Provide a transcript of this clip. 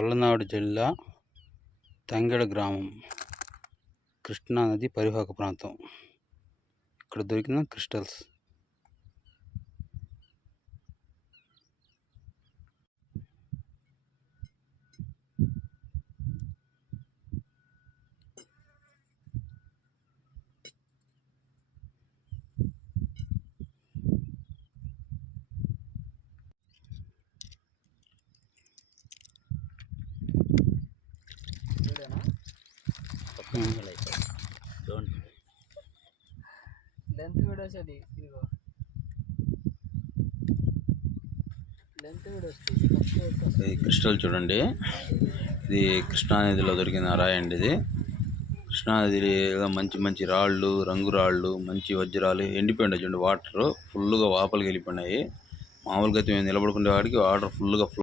పల్నాడు జిల్లా తంగెడ గ్రామం, కృష్ణానది పరివాహక ప్రాంతం. ఇక్కడ దొరికిన క్రిస్టల్స్. లెంత్ వీడియోస్ అది ఇదిగో లెంత్ వీడియోస్ ఈ క్రిస్టల్ చూడండి, ఇది కృష్ణానదిలో దొరికిన రాయి అండి. ఇది కృష్ణానదిలో మంచి మంచి రాళ్ళు, రంగు రాళ్ళు, మంచి వజ్రాలు ఎండిపోయినాయి చూడండి. వాటర్ ఫుల్గా వాపలికి వెళ్ళిపోయినాయి. మామూలుగా అయితే మేము నిలబడుకునే వాడికి వాటర్ ఫుల్గా